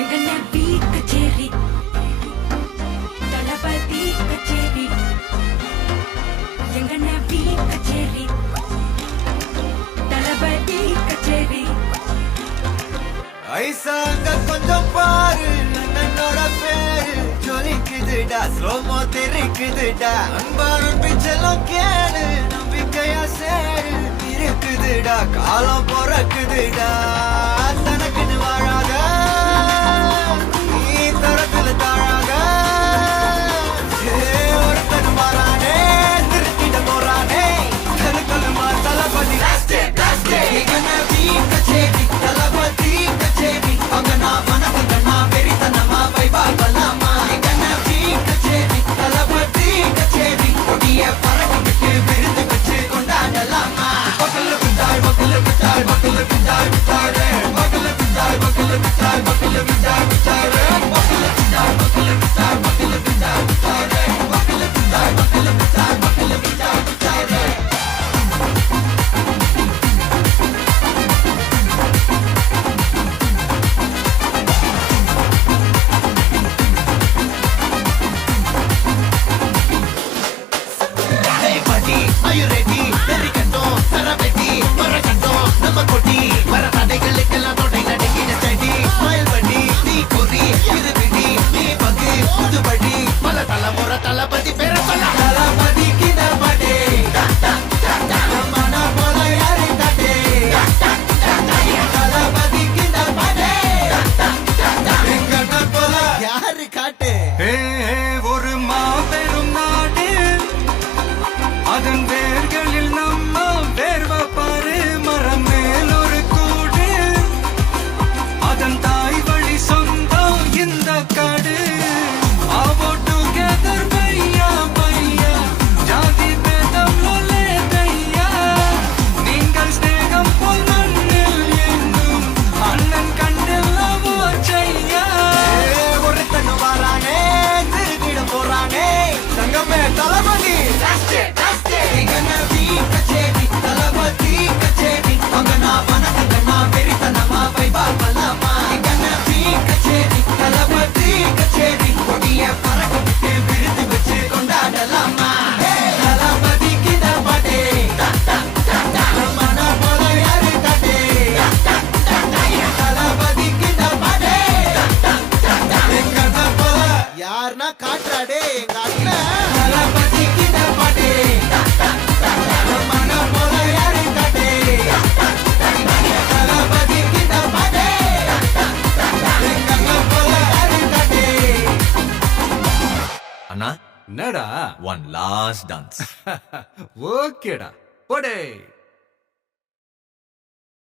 எங்க நபி கச்சேரி தளபதி கச்சேரி எங்க நபி கச்சேரி தளபதி கச்சேரி ஐசா அங்க கொஞ்சம் பாரு என்னோட பேரு ஜொலிக்குதுடா ஸ்லோமோ தெரிக்குதுடா அன்பான பிச்செல்லாம் கேளு நம்பிக்கையா சேரு இருக்குதுடா காலம் பிறக்குதுடா தனக்குன்னு வாழாத நீ தரத்துல தாழாக ஒருத்தன் மாறானே திருத்திட போறானே கருக்கல்லுமா தளபதி கச்சேரி தளபதி கச்சேரி அங்க நான் மனசுங்க நான் வெறித்தனமா வைபா பலாமா கச்சேரி தளபதி கச்சேரி கொடிய பறக்க விட்டு விருந்து வச்சு கொண்டாடலாமா பக்கல்ல விட்டாய் பக்கல்ல விட்டாய் பக்கல்ல விட்டாய் விட்டாரே பக்கல்ல விட்டாய் பக்கல்ல விட்டாய் பக்கல்ல விட்டாய் விட்டாரே பக்கல்ல விட்டாய் பக்கல்ல விட்டாய் பக்கல்ல விட்டாய் விட்டாரே பக்கல்ல விட்டாய் பக்கல்ல விட்டாய் பக்கல்ல விட்டாய் விட்டாரே Are you ready? தெரிக்கட்டும் சரவெட்டி மரக்கட்டும் நம்ம கொட்டி வர தடைகளுக்கெல்லாம் தொடை நடுங்கின செடி ஸ்மைல் பண்ணி நீ பொறி இது விடி நீ பகு புதுபடி பல தலைமுறை தளபதி பேர சொல்ல தளபதி கிட்ட படே மன போல யாரு காட்டே தளபதி கிட்ட படே எங்க போல யாரு காட்டு ஒரு மாபெரும் நாடு அதன் வேர்களில் நம்ம வேர்வ பாரு மரம் மேல் ஒரு கூடு அதன் தாய் வழி சொந்தம் இந்த காடு ஆவோ டுகெதர் பையா பையா ஜாதி பேதம் லோலே தையா நீங்கள் ஸ்நேகம் போல் மண்ணில் எங்கும் அண்ணன் கண்டெல்லவோ செய்யா ஒருத்தன் வாரானே திருக்கிட போறானே சங்கமே தளபதி கச்சேரி தளபதி கச்சேரி அங்க நான் மனசுங்க நான் வெறித்தனமா வைபா பலாமா கச்சேரி தளபதி கச்சேரி கொடிய பறக்க விட்டு விழுந்து வச்சு கொண்டாடலாமா தளபதி கிட்ட பாட்டே மன போல யாரு காட்டே தளபதி கிட்ட பாட்டே எங்க போல யாருன்னா காட்டுறாடே எங்க அண்ணன் தளபதி கிட்ட பாட்டே அண்ணா என்னடா ஒன் லாஸ்ட் டான்ஸ் ஓகேடா போடே